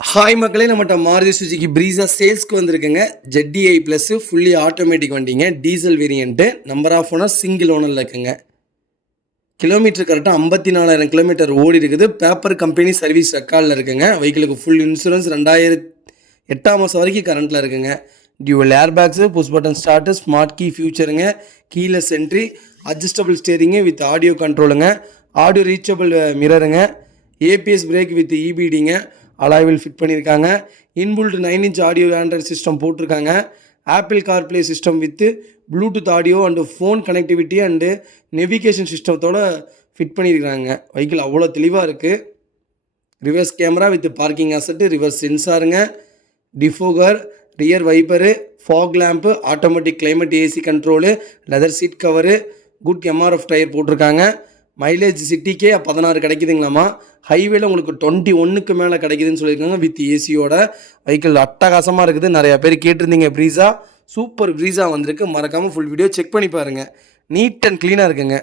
Hi மக்களே, நம்மகிட்ட Maruti Suzuki ப்ரீஸா சேல்ஸ்க்கு வந்திருக்குங்க. ZDI ப்ளஸ் ஃபுல்லி ஆட்டோமேட்டிக் வண்டிங்க. Diesel variant. Number of owner single ஓனரில் இருக்குங்க. கிலோமீட்டர் கரெக்டாக 54,000 கிலோமீட்டர் ஓடி இருக்குது. பேப்பர் கம்பெனி சர்வீஸ் ரெக்கார்டில் இருக்குங்க. வெஹிக்கிளுக்கு ஃபுல் இன்சூரன்ஸ் 2008 மாதம் வரைக்கும் கரண்ட்டில் இருக்குங்க. Dual airbags, push button start, smart key ஃபியூச்சருங்க, keyless entry, adjustable steering with audio கண்ட்ரோலுங்க, ஆடியோ ரீச்சபிள் மிரருங்க, ABS பிரேக் வித் EBDங்க, அலாய்வில் ஃபிட் பண்ணியிருக்காங்க. Inbuilt 9 inch audio android system போட்டிருக்காங்க. Apple CarPlay system with Bluetooth audio and phone connectivity and navigation சிஸ்டத்தோடு fit பண்ணியிருக்காங்க. Vehicle அவ்வளோ தெளிவாக இருக்குது. Reverse camera with parking assist, reverse சென்சாருங்க, defogger, rear wiper, fog lamp, automatic climate AC control, leather seat cover, good MRF tyre போட்டிருக்காங்க. Mileage சிட்டிக்கே 16 கிடைக்குதுங்களாமா. ஹைவேல உங்களுக்கு 21க்கு மேலே கிடைக்குதுன்னு சொல்லியிருக்காங்க வித் ஏசியோட. வெஹிக்கிள் அட்டகாசமாக இருக்குது. நிறையா பேர் கேட்டிருந்தீங்க ப்ரீஸா. சூப்பர் ப்ரீஸா வந்திருக்கு. மறக்காமல் ஃபுல் வீடியோ செக் பண்ணி பாருங்கள். நீட் அண்ட் க்ளீனாக இருக்குங்க.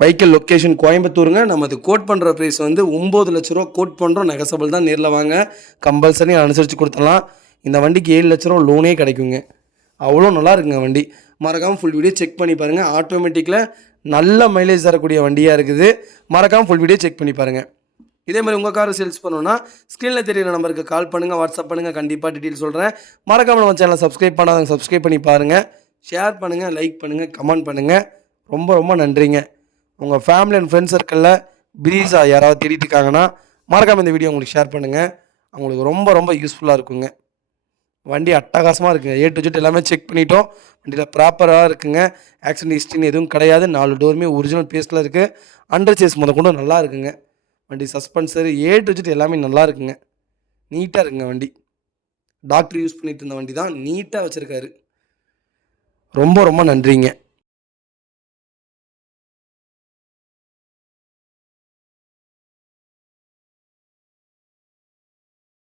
வெஹிக்கிள் லொக்கேஷன் கோயம்புத்தூருங்க. நம்ம அது கோட் பண்ணுற ப்ரைஸ் 9 லட்ச ரூபா கோட் பண்ணுறோம். நெகசபிள் தான். நேரில் வாங்க, கம்பல்சரி அனுசரித்து கொடுத்துடலாம். இந்த வண்டிக்கு 7 லட்ச ரூபா லோனே கிடைக்குங்க. அவ்வளோ நல்லா இருக்குங்க வண்டி. மறக்காமல் ஃபுல் வீடியோ செக் பண்ணி பாருங்கள். ஆட்டோமேட்டிக்கில் நல்ல மைலேஜ் தரக்கூடிய வண்டியாக இருக்குது. மறக்காமல் ஃபுல் வீடியோ செக் பண்ணி பாருங்கள். இதே மாதிரி உங்கள் காரை சேல்ஸ் பண்ணணுன்னா ஸ்க்ரீனில் தெரியிற நம்பருக்கு கால் பண்ணுங்கள், வாட்ஸ்அப் பண்ணுங்கள். கண்டிப்பாக டீட்டெயில் சொல்கிறேன். மறக்காமல் நம்ம சேனலை சப்ஸ்கிரைப் பண்ணாதவங்க சப்ஸ்கிரைப் பண்ணி பாருங்கள். ஷேர் பண்ணுங்கள், லைக் பண்ணுங்கள், கமெண்ட் பண்ணுங்கள். ரொம்ப ரொம்ப நன்றிங்க. உங்கள் ஃபேமிலி அண்ட் ஃப்ரெண்ட்ஸ் சர்க்கிளில் ப்ரீஸா யாராவது தேடிட்டு இருக்காங்கன்னா மறக்காமல் இந்த வீடியோ உங்களுக்கு ஷேர் பண்ணுங்கள். அவங்களுக்கு ரொம்ப ரொம்ப யூஸ்ஃபுல்லாக இருக்குங்க. வண்டி அட்டகாசமாக இருக்குங்க. A to Z எல்லாமே செக் பண்ணிட்டோம். வண்டியில் ப்ராப்பராக இருக்குங்க. ஆக்சிடென்ட் ஹிஸ்ட்ரின்னு எதுவும் கிடையாது. 4 டோருமே ஒரிஜினல் பேஸில் இருக்குது. அண்டர் சேஸ் கூட நல்லா இருக்குங்க. வண்டி சஸ்பென்சர் A to Z எல்லாமே நல்லா இருக்குங்க. நீட்டாக இருக்குங்க வண்டி. டாக்டர் யூஸ் பண்ணிட்டு இருந்த வண்டி தான். நீட்டாக வச்சுருக்காரு. ரொம்ப ரொம்ப நன்றிங்க.